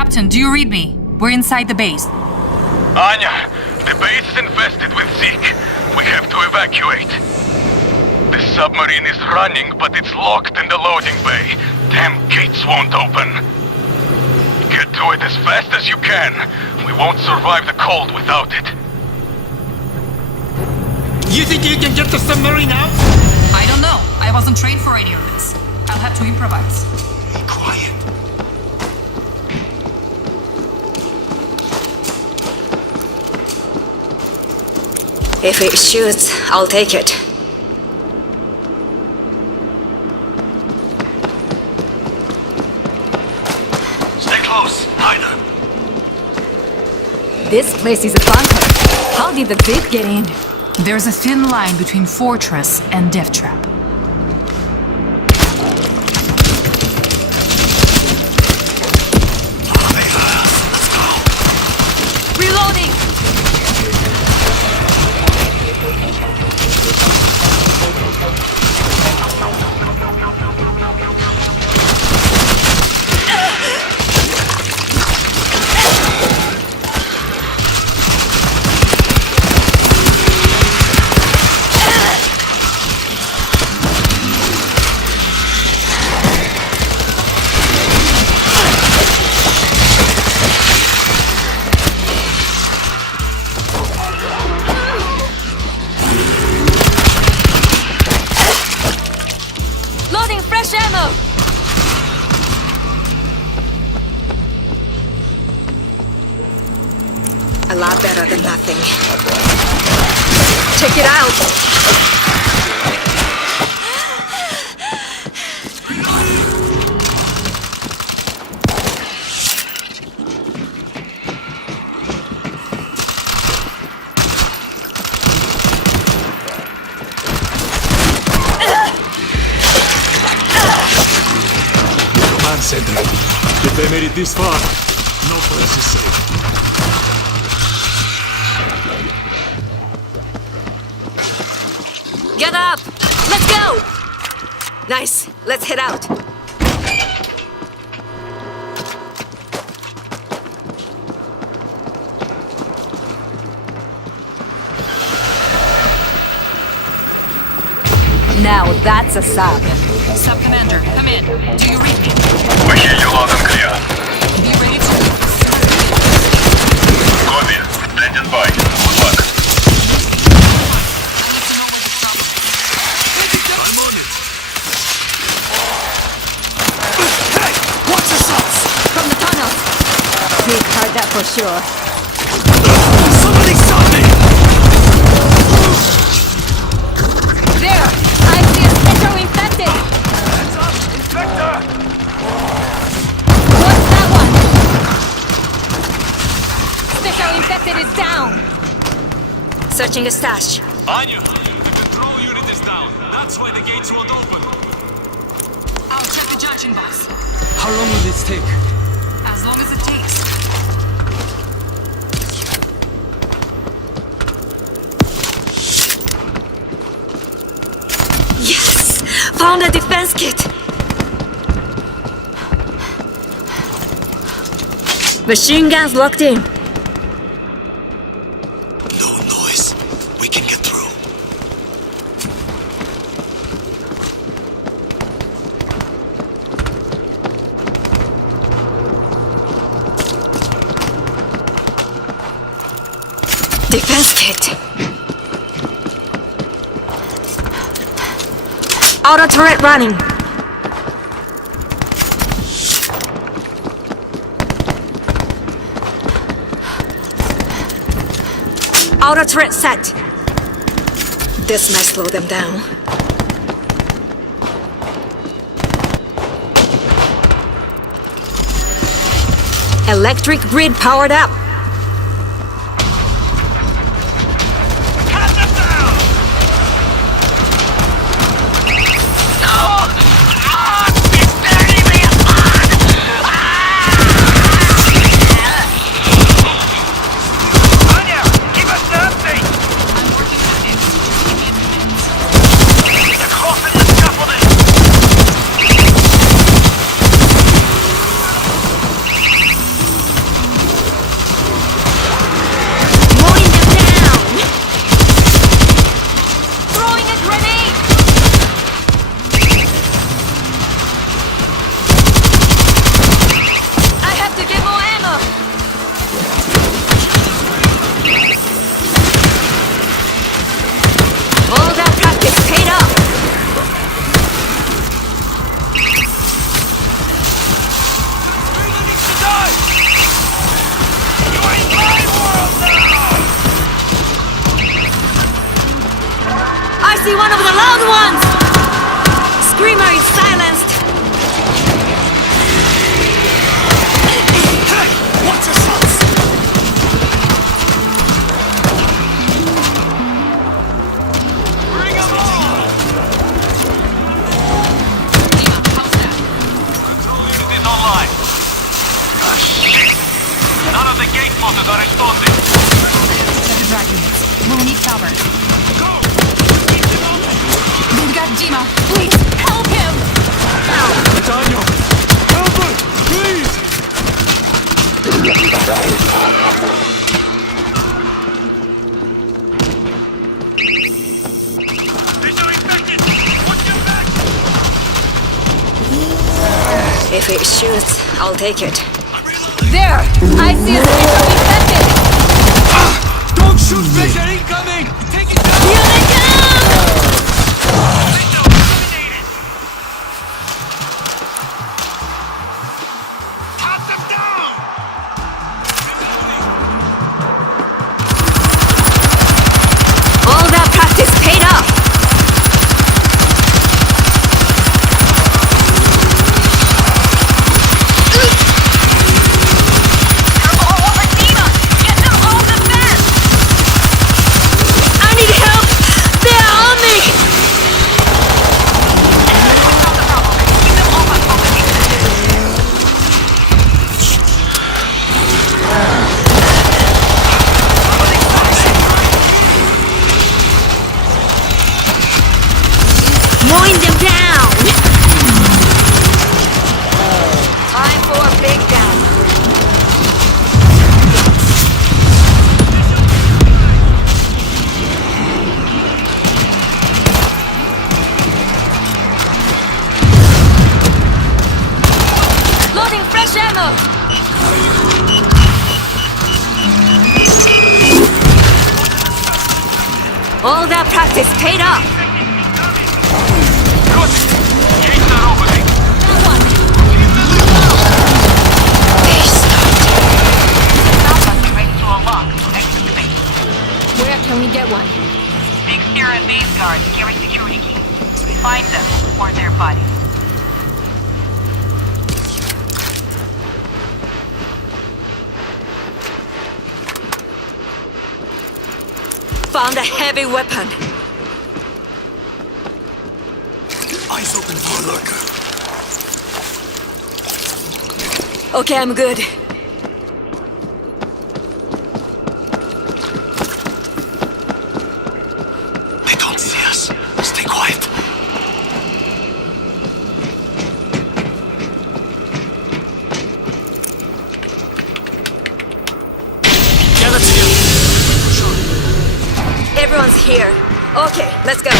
Captain, do you read me? We're inside the base. Anya, the base is infested with Zeke. We have to evacuate. The submarine is running, but it's locked in the loading bay. Damn gates won't open. Get to it as fast as you can. We won't survive the cold without it. You think you can get the submarine out? I don't know. I wasn't trained for any of this. I'll have to improvise. Be quiet. If it shoots, I'll take it. Stay close, Ida. This place is a bunker. How did the Zeke get in? There's a thin line between fortress and death trap. Reloading! Loading fresh ammo! A lot better than nothing. Check it out! Man said that. If they made it this far, no place is safe. Get up! Let's go! Nice. Let's head out. Now that's a sub. Sub-Commander, come in. Do you read me? We hear you loud and clear. Be ready to... Copy. Standing by. Good luck. I'm on it. Hey! Watch yourselves! From the tunnels. Zeke heard that for sure. Somebody stop me! There! I see a Spectre infected! Hands up! Inspector! What's that one? Spectre infected is down! Searching a stash. Anya, the control unit is down. That's why the gates won't open. I'll check the junction box. How long will this take? As long as it takes. Yes! Found a defense kit! Machine guns locked in. No noise. We can get through. Defense kit. Auto turret running. Auto turret set. This might slow them down. Electric grid powered up. see one of the loud ones! Screamer is silenced! Hey! Watch your shots! Bring them on! Control unit is online. Ah, shit! None of the gate bosses are responding. Check the drag units. We'll need cover. Go! Keep them up! We've got Dima. Please, help him! Daniel! Help us! Please! These are infected! Watch your back! If it shoots, I'll take it. There! I see a screamer infected! Don't shoot! Pressure incoming! Take it down! Here they come! Window eliminated! Hunt them down! All that practice paid off! They're all over Dima! Get them off the fence! I need help! They are on me! We found the problem. Keep them off us while we fix it. Mowing them down! Time for a big gun. Loading fresh ammo! All that practice paid off! Good! Gates are opening! That one! They stopped. Someone's ready to unlock to exit the base. Where can we get one? The exterior base guards carry security keys. Find them or their bodies. Found a heavy weapon. Eyes open for a lurker. Okay, I'm good. They don't see us. Stay quiet. Gather together. Everyone's here. Okay, let's go.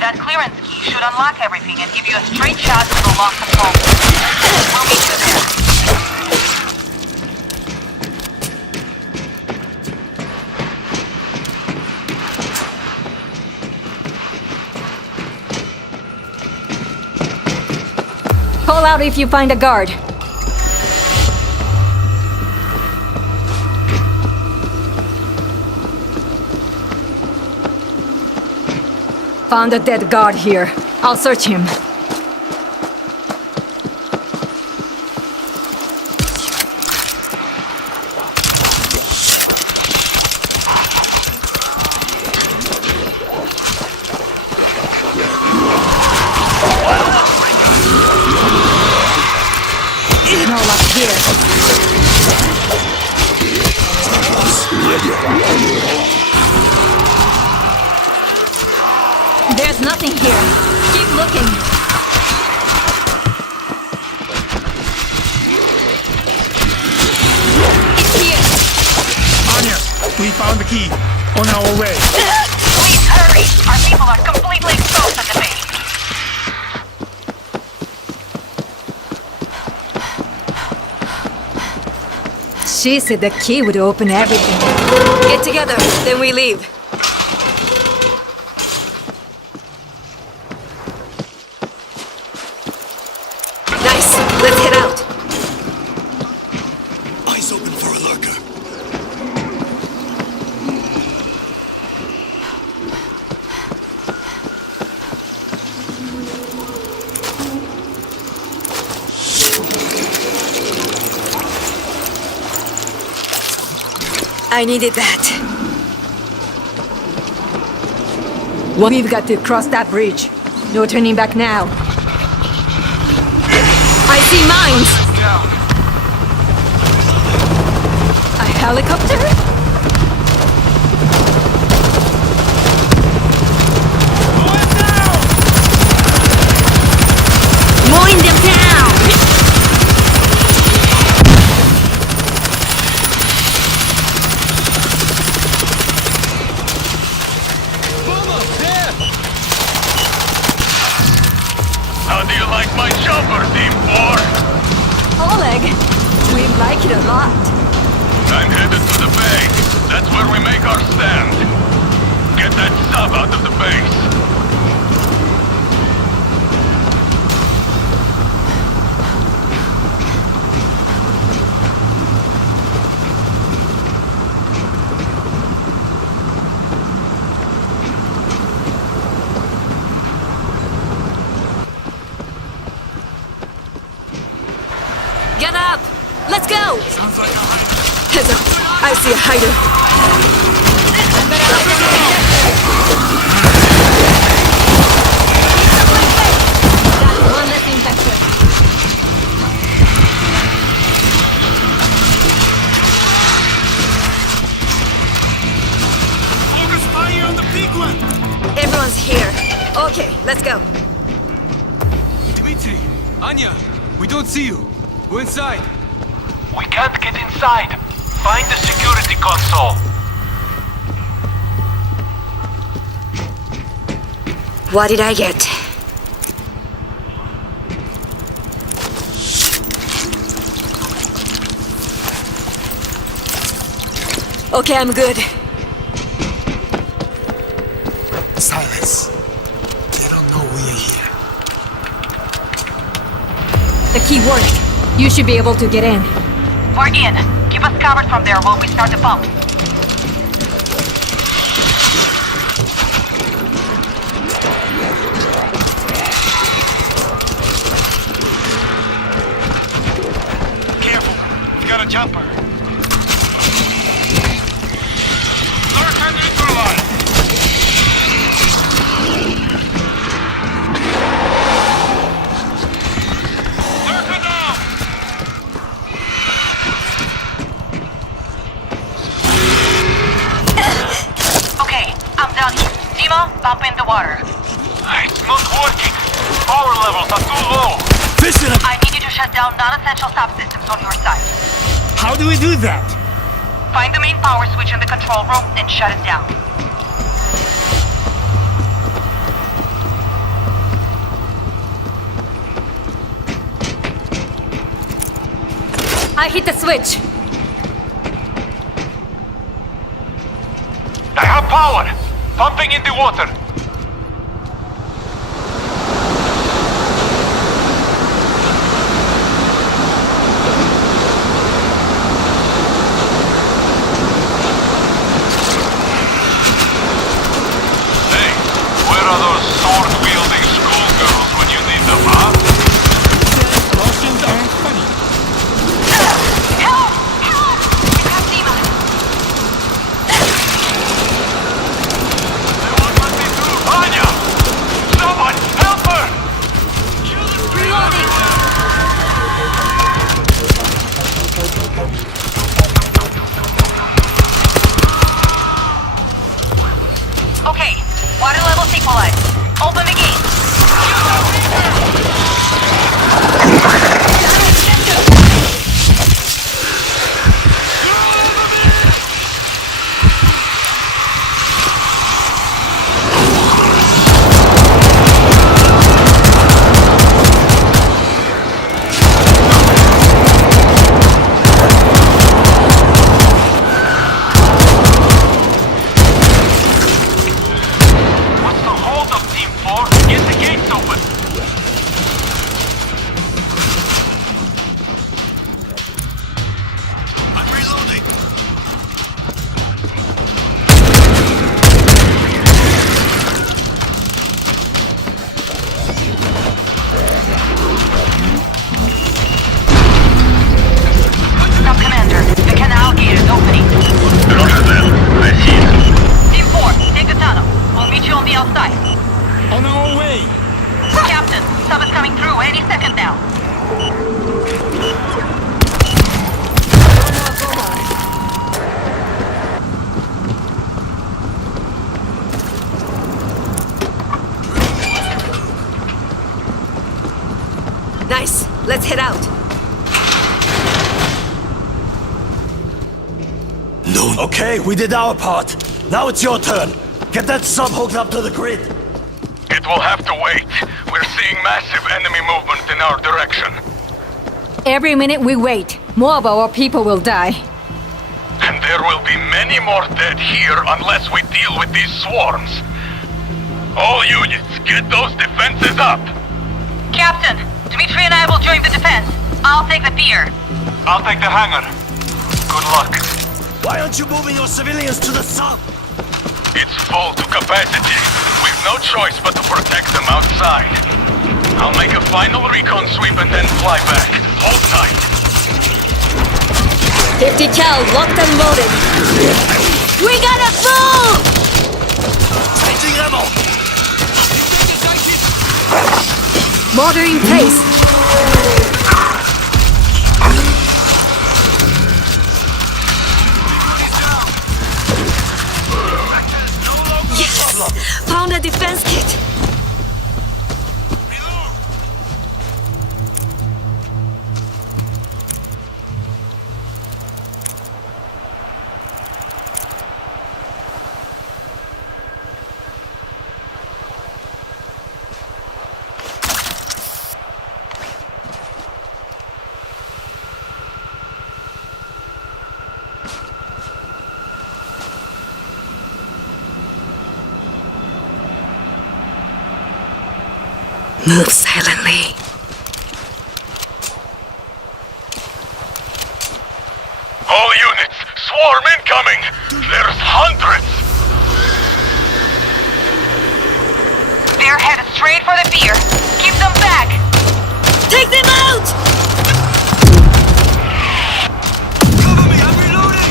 That clearance key should unlock everything and give you a straight shot to the lock control. We'll meet you there. Call out if you find a guard. Found a dead guard here. I'll search him. No luck here. There's nothing here. Keep looking. It's here. Anya, we found the key. On our way. Please hurry! Our people are completely exposed at the base. She said the key would open everything. Get together, then we leave. I needed that. We've got to cross that bridge. No turning back now. I see mines! A helicopter? Mowing them down! How do you like my chopper, Team 4? Oleg, we like it a lot. I'm headed to the bay. That's where we make our stand. Get that sub out of the base. Get up! Let's go! Heads up! I see a hider. That's one less infected. Focus fire on the big one! Everyone's here. Okay, let's go. Dmitri, Anya, we don't see you. Go inside. We can't get inside. Find the security console. What did I get? Okay, I'm good. Silence. They don't know we're here. The key worked. You should be able to get in. We're in. Keep us covered from there while we start the pump. Careful. We got a chopper. Lurk neutralized. Lurk down. Okay, I'm done here. Dima, pump in the water. It's not working. Power levels are too low. Listen up! I need you to shut down non-essential subsystems on your side. How do we do that? Find the main power switch in the control room and shut it down. I hit the switch. I have power. Pumping in the water. Hey, where are those sword-wielding schoolgirls when you need them, huh? Russians aren't funny. Help! Help! We have Dima. They won't let me Let's head out. No. Okay, we did our part. Now it's your turn. Get that sub hooked up to the grid. It will have to wait. We're seeing massive enemy movement in our direction. Every minute we wait, more of our people will die. And there will be many more dead here unless we deal with these swarms. All units, get those defenses up! Captain, Dmitri and I will join the defense. I'll take the pier. I'll take the hangar. Good luck. Why aren't you moving your civilians to the sub? It's full to capacity. We've no choice but to protect them outside. I'll make a final recon sweep and then fly back. Hold tight. 50 cal locked and loaded. We gotta move! Changing ammo! Mortar in place. Yes! Found a defense kit. Move silently. All units, swarm incoming! There's hundreds! They're headed straight for the pier. Keep them back! Take them out! Cover me, I'm reloading!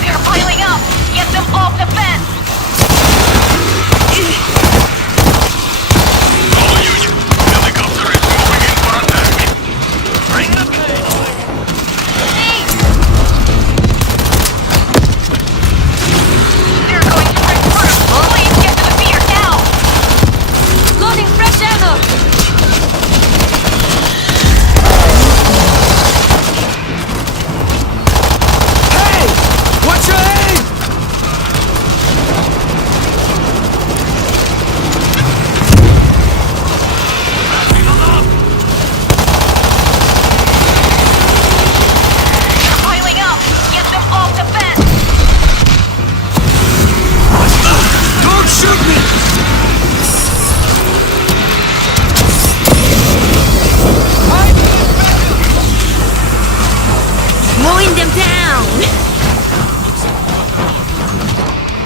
They're piling up! Get them off the fence! All units, helicopter is moving in for attack. Bring the plane! They're going to break through! Please get to the pier now! Loading fresh ammo! Hey! Watch your aim! They're piling up! Get them off the fence! Don't shoot me! Mowing them down!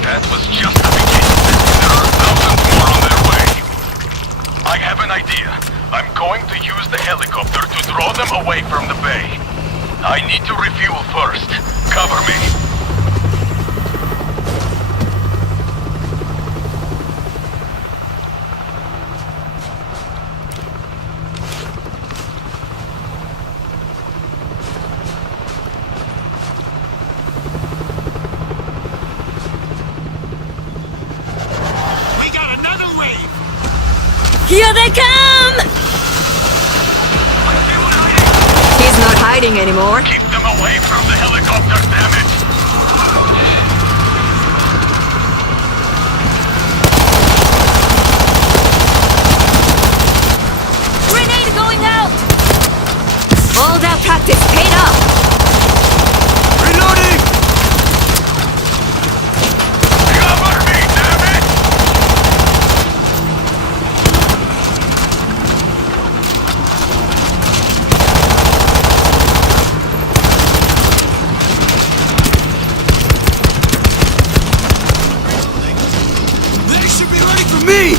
That was just the beginning. There are thousands more on their way. I have an idea. I'm going to use the helicopter to draw them away from the bay. I need to refuel first. Cover me. We got another wave! Here they come! He's not hiding anymore. Keep them away from the helicopter, damn it! Grenade going out! All that practice paid off! Reloading! Cover me, damn it! They should be ready for me!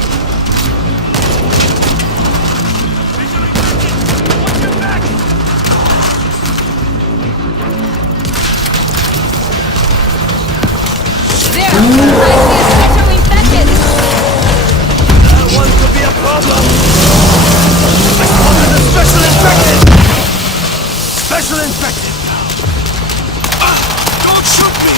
Special infected! Don't shoot me!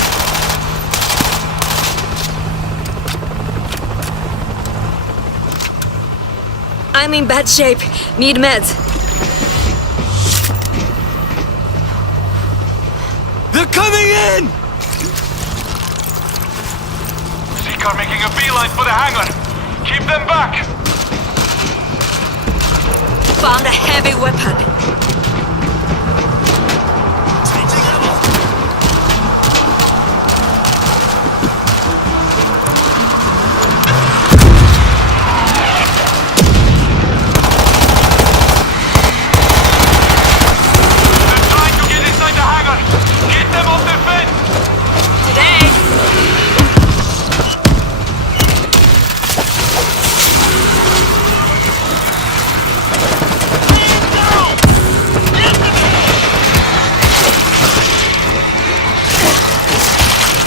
I'm in bad shape. Need meds. They're coming in! Zeke are making a beeline for the hangar. Keep them back! Found a heavy weapon. They're trying to get inside the hangar! Get them off the fence! Today.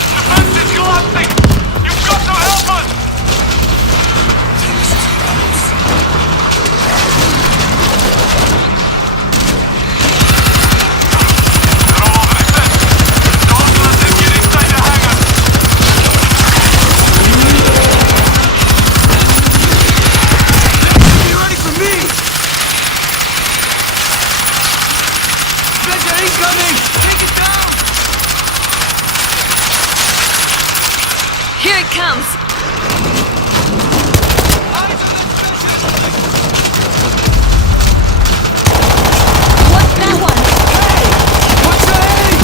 The fence is collapsing! You've got to help us! They're all over the fence! Don't let them get inside the hangar! Be ready for me! Special incoming! Take it down! Here it comes. What's that one? Watch your aim!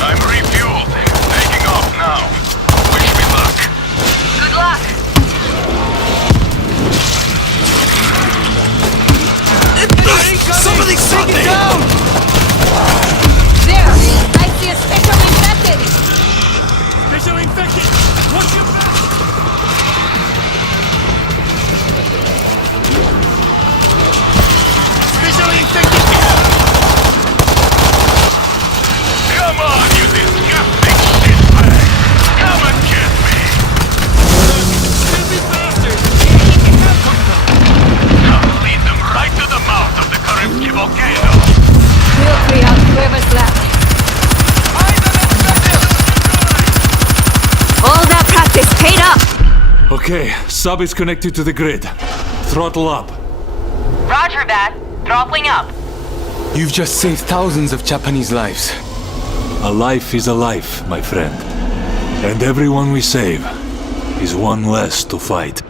I'm refueled. Taking off now. Wish me luck. Good luck. Somebody take it down! There! I see a special infected! Special infected! Watch your back! Special infected! Come on, you disgusting shitbag! Come and get me! Stupid bastard! I'll lead them right to the mouth of the Karymsky volcano! We'll clear out whoever's left. All that practice paid off. Okay, sub is connected to the grid. Throttle up. Roger that. Throttling up. You've just saved thousands of Japanese lives. A life is a life, my friend. And everyone we save is one less to fight.